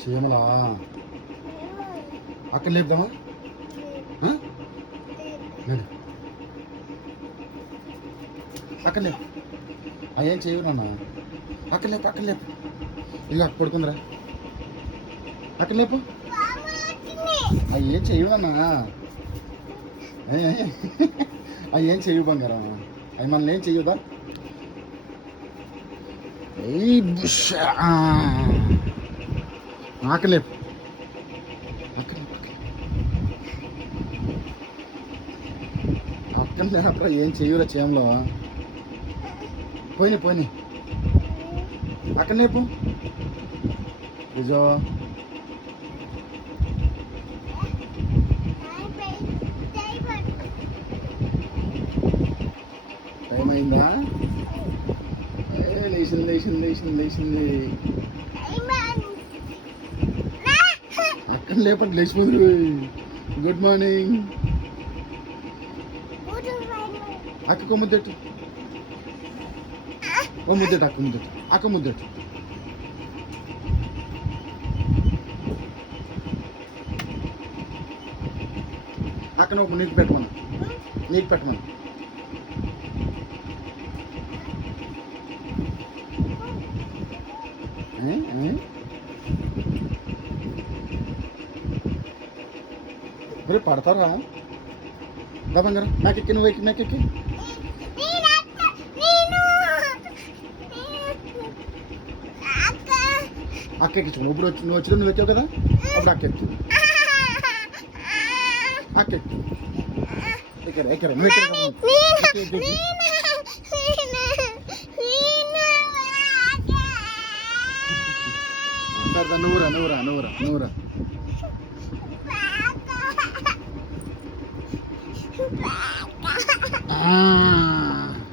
చీమలా అక్కడ లేపుదామా? అక్కడ లేపు. ఏం చేయవు నాన్న. అక్కడ లేపు, అక్కడ లేపు. ఇక అక్కడ పడుకుందిరా. అక్కడ లేపు. ఏం చేయవు నాన్న. ఏం చేయవు బంగారం. అవి మనల్ని ఏం చెయ్యదా? ఆకలేపు. అక్కడ లేపరా. ఏం చెయ్యరా చేయంలో. పోయినాయి పోయినాయి. అక్కడ లేపు. నిజో టైం అయిందా? లేచింది లేచింది లేచింది లేచింది. అక్కడ లేపండి, లేచిపోదు. Good morning. అక్క ముద్దెట్టు. ఓ ముద్దెట్టు. అక్క ముద్దెట్టు. అక్క ముద్దెట్టు. అక్కడ ఒక నీకు పెట్టమను. నీకు పెట్టమను. మరి పడతారా? బంగారం నాకెక్కి, నువ్వు ఎక్కి, నాకెక్కి. అక్క ఎక్కించు. ఇప్పుడు వచ్చి నువ్వు వచ్చిన నువ్వు ఎక్కావు కదా, అప్పుడు అక్క ఎక్కి. అక్క ఎక్కి. ఎక్కరా ఎక్కరా. నువ్వు ఎక్కడ నువ్వురా నువ్వురా నువ్వురా నువ్వురా.